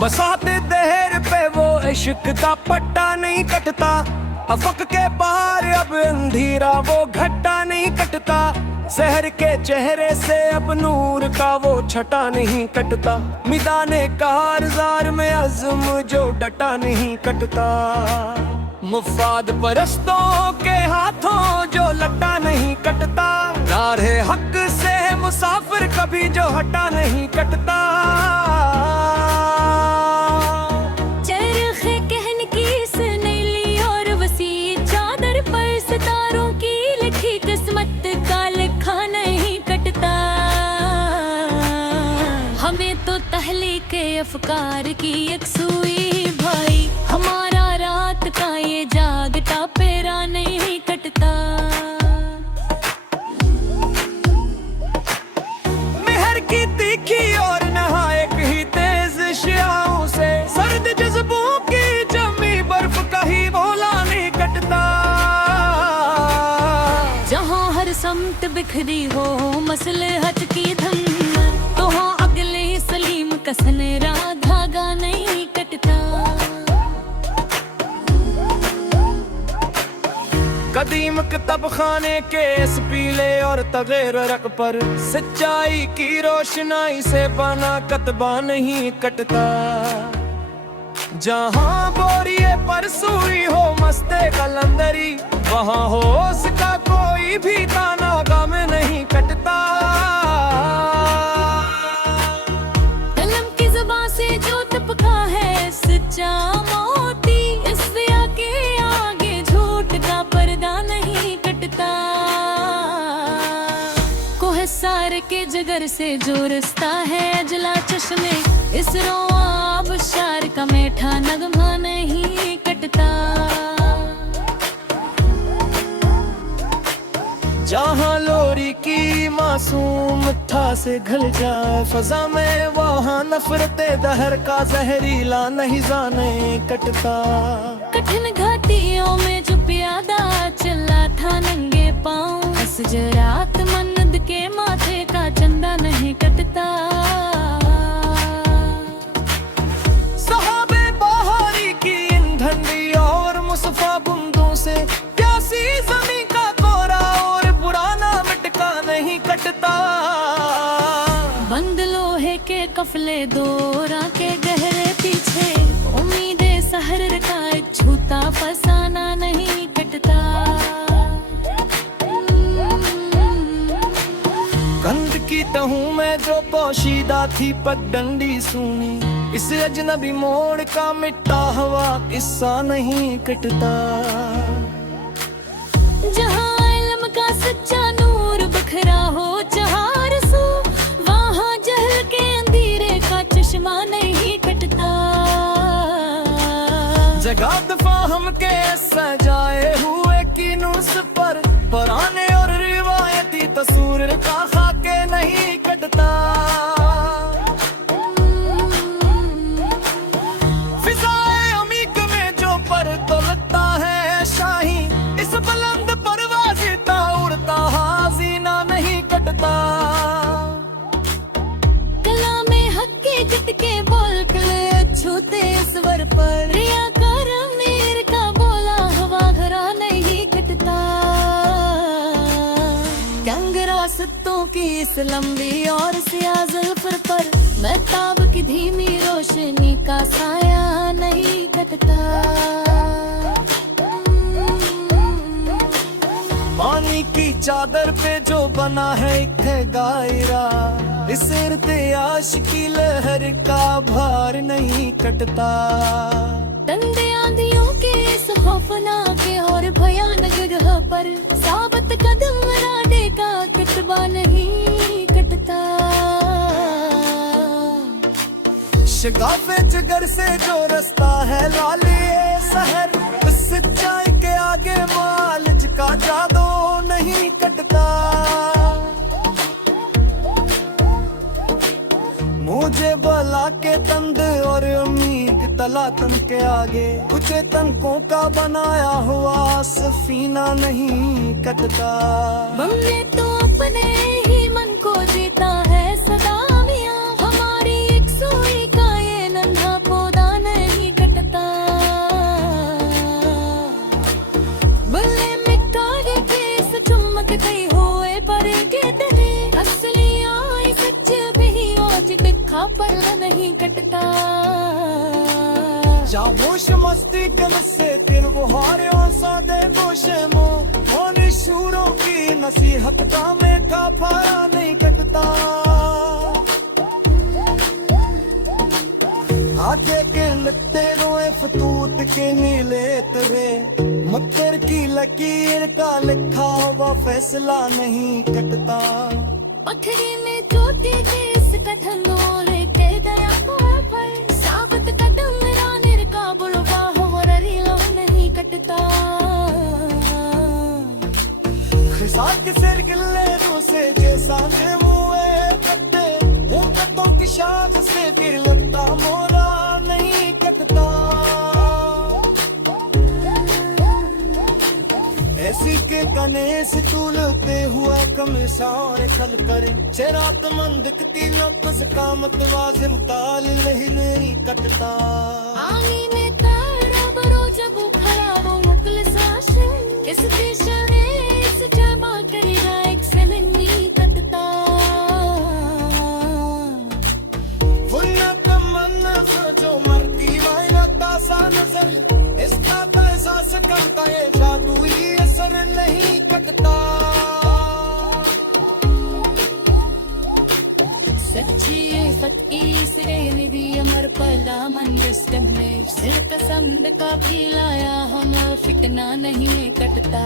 बसाते देर पे वो इश्क का पट्टा नहीं कटता, अफक के पार अब अंधेरा वो घट्टा नहीं कटता, शहर के चेहरे से अब नूर का वो छटा नहीं कटता, मिदाने कारज़ार में अज़्म जो डटा नहीं कटता, मुफाद परस्तों के हाथों जो लटा नहीं कटता, राहे हक से मुसाफिर कभी जो हटा नहीं कटता। चरखे कहन की सुनीली और वसी चादर पर सितारों की लिखी किस्मत का लिखा नहीं कटता, हमें तो तहलीक अफकार की यकसुई भाई, हमारा रात का ये जागता पेरा नहीं कटता। मेहर की तीखी और नहायक ही तेज शियाओं से सर्द जज्बों की जमी बर्फ का ही बोला नहीं कटता, जहाँ हर समत बिखरी हो मसलहत की धन, तो हाँ अगले सलीम का सनरा धागा नहीं कटता। कदीम किताब खाने के इस पीले और तगेर रक पर सच्चाई की रोशनाई से बना कतबा नहीं कटता, जहाँ बोरिए पर सुई हो मस्ते कलंदरी, वहाँ हो उसका कोई भी ताना गम नहीं कटता। कलम की जुबान से जो टपका है सच्चा मोती, इस दया के आगे झूठ का पर्दा नहीं कटता, कोहसार के जिगर से जो रिश्ता है जला चश्मे, इस रोआब शार का मीठा नगमा नहीं कटता। जहाँ लोरी की मासूम था से घल जाए फजा में, वहाँ नफरते दहर का जहरीला नहीं जाने कटता, कठिन घाटियों में जो प्यादा चला था नंगे पाँव, असजरात मन्नद के माथे का चंदा नहीं कटता, सहाबे बहारी की ईंधन दी और मुसफा बुंदों से प्यासी जमीन का कोरा और पुराना मटका नहीं कटता, बंद लोहे के कफले दोरा के गहरे पीछे, उम्मीदे सहर का एक छूता फसाना नहीं कटता। कंध की तहूं में जो पोशीदा थी पगडंडी सुनी, इस अजनबी मोड़ का मिटा हुआ किस्सा नहीं कटता, जहाँ इल्म का सच्चा नूर बखरा हो चार सो, वहाँ जहल के अंधेरे का चश्मा नहीं कटता, जगह दफा हम के सजाए हुए की नुस पर पुराने और रिवायती तस्वीर का खाके नहीं कटता, फिजाए अमीक में जो पर तोलता है शाही, इस बुलंद परवाज़ी ता उड़ता हाजीना नहीं कटता, कलामे हकीकत के बोल के छूते स्वर पर, रियाकार मेर का बोला हवा घरा नहीं कटता, कंगरा सत्तों की इस लंबी और सिया जुल्फर पर, महताब की धीमी रोशनी का साया नहीं कटता, पानी की चादर पे जो बना है एक गायरा, इस इर्तियाश की लहर का भार नहीं कटता, डंडे आंधियों के इस खौफनाक और भयानक जगह पर, साबत कदम राडे का कटबा नहीं कटता, शगाफे जिगर से जो रास्ता है लालिए सहर, उस सच्चाई के आगे मालिज का जादू नहीं कटता, मुझे बला के तंद और उम्मीद तलातन के आगे, कुछ तनकों का बनाया हुआ सफीना नहीं कटता, हमने तो अपने ही मन को जीता है सदा मियां, हमारी एक सुई का ये नन्हा पल्ला नहीं कटता चाबोश मस्ती के से तिर बुहारियों सादे गोशे मो और शूरों की नसीहत का में का फारा नहीं कटता आगे के लगते रोए फतूत के नीले तरे मत्तर की लकीर का लिखा हुआ फैसला नहीं कटता पत्थरी में चोटी के इस कथन लेके गया पर साबित कदम मेरा निर्काबुल बाहों ररीलो नहीं कटता खिसार के सिर गिल्ले दूसरे जैसा मुए कटते उन कटों की शाख से गिर लगता मोरा नहीं कटता ऐसी के कने से तूलते हुआ कमसा और खल करे चरात मन दिखती नक्स कामत वाजिम ताल नहीं कटता आमी में तारा बरो जब खड़ा वो मुखलिस आशिक इस दिशा ने इस जमा करेगा एक सेकंड नहीं कटता फुल्ला तमन्ना जो मरती वायना तासा नजर इसका एहसास करता है जादू ही असर नहीं कटता सच्ची फतई से निधि अमर पला मन विस्डम में सिर कसम का खिलाया हम फितना नहीं कटता